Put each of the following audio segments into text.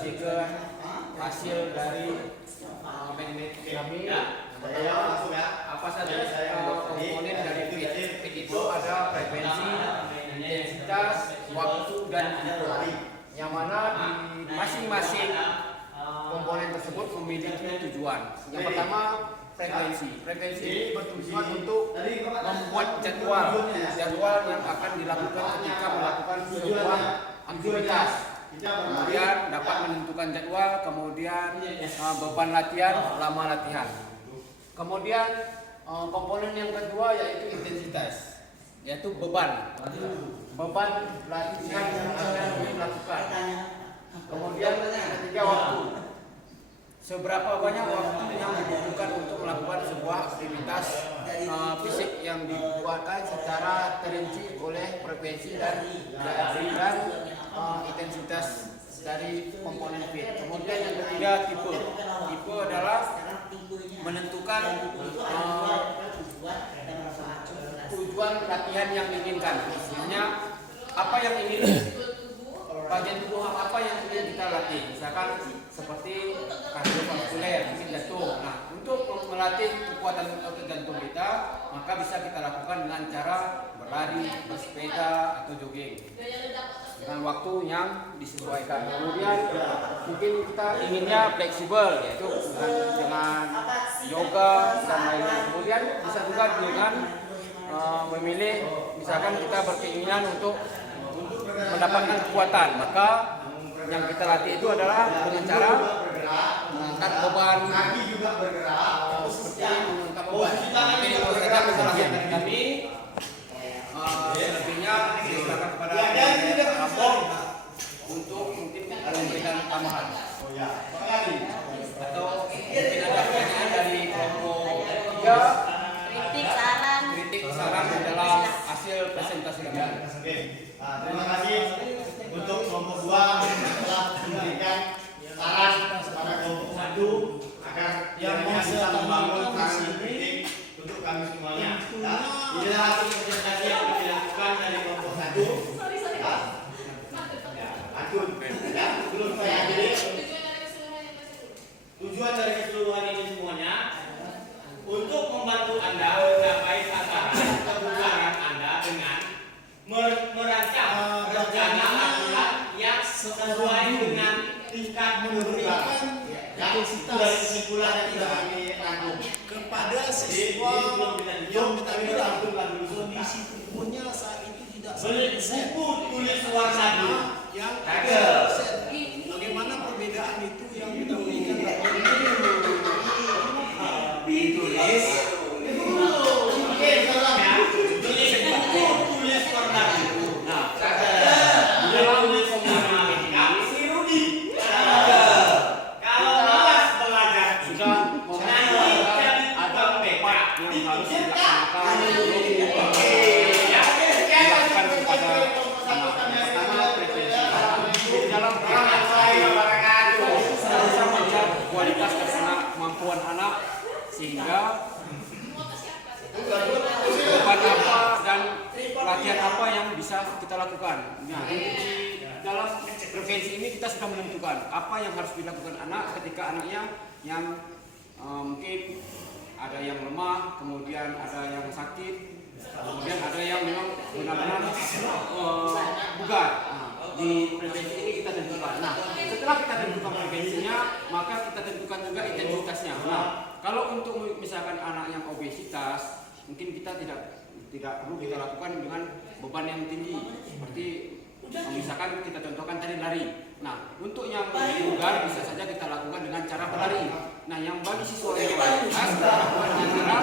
presentasikan hasil dari magnet kami. Apa saja komponen dari fit itu ada frekuensi, intensitas, waktu, dan tipe. Yang mana di masing-masing komponen tersebut memiliki tujuan. Yang pertama, frekuensi. Frekuensi ini bertujuan untuk membuat jadwal yang akan dilakukan ketika melakukan sebuah aktivitas. Kemudian dapat menentukan jadwal, kemudian beban latihan, lama latihan. Kemudian komponen yang kedua yaitu intensitas, yaitu beban latihan yang akan dilakukan. Kemudian ketiga, waktu. Seberapa banyak waktu yang dibutuhkan untuk melakukan sebuah aktivitas fisik yang dibuatkan secara terinci oleh frekuensi dan intensitas dari komponen fit. Kemudian yang ketiga, tipe. Tipe adalah menentukan tujuan latihan yang diinginkan. Misalnya apa yang ingin bagian tubuh apa yang ingin kita latih. Misalkan seperti kardiovaskuler, mungkin jantung. Nah, untuk melatih kekuatan otot jantung kita, maka bisa kita lakukan dengan cara berlari, bersepeda, atau jogging dengan waktu yang disesuaikan. Kemudian mungkin kita inginnya fleksibel, yaitu dengan yoga dan lainnya. Kemudian bisa juga dengan memilih, misalkan kita berkeinginan untuk mendapatkan kekuatan, maka yang kita latih itu adalah dengan cara mengangkat beban, seperti mengangkat beban. Jadi kalau kita menjelaskan dari kami, selebihnya silakan kepada Abang untuk mungkin memberikan tambahan. Atau mungkin ada pertanyaan dari kelompok 3, kritik saran dalam hasil presentasi kami. Terima kasih untuk kelompok 2 telah memberikan saran kepada kelompok 1 agar yang bisa membangun kritik untuk kami semuanya. Inilah hasil presentasi yang kami lakukan dari kelompok 1. Belum saya akhiri. Tujuan dari keseluruhan ini semuanya untuk membantu Anda mencapai sasaran kebugaran Anda dengan merancang rencana latihan yang sesuai dengan tingkat memberikan dari kesimpulan yang sudah kami rangkum kepada siswa yang kita bilang kondisi tubuhnya saat itu tidak beli buku tulis warna yang bagaimana perbedaan itu yang kita berikan ditulis tulis warna. Nah, dalam tulis matematika si Rudi kalau malas belajar Sudah nanti jadi tukang BK yang harus dipikirkan. dilakukan kepada pertama frekuensi. Dalam perang saya bisa melihat kualitas dan kemampuan anak, sehingga beban apa dan latihan apa yang bisa kita lakukan. Nah, di dalam frekuensi ini kita sudah menentukan apa yang harus dilakukan anak ketika anaknya yang mungkin ada yang lemah, kemudian ada yang sakit, kemudian ada yang memang benar-benar bugar. Nah, di frekuensi ini kita tentukan. Nah, setelah kita tentukan frekuensinya, maka kita tentukan juga intensitasnya. Nah, kalau untuk misalkan anak yang obesitas, mungkin kita tidak perlu kita lakukan dengan beban yang tinggi, seperti misalkan kita contohkan tadi lari. Nah, untuk yang bugar bisa saja kita lakukan dengan cara berlari. Nah, yang bagi siswa yang obesitas kita lakukan dengan cara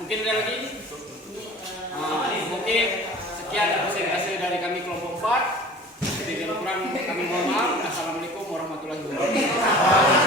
mungkin ada lagi. Mungkin sekian presentasi dari kami kelompok 4. Jadi kurang kami mohon maaf. Assalamualaikum warahmatullahi wabarakatuh.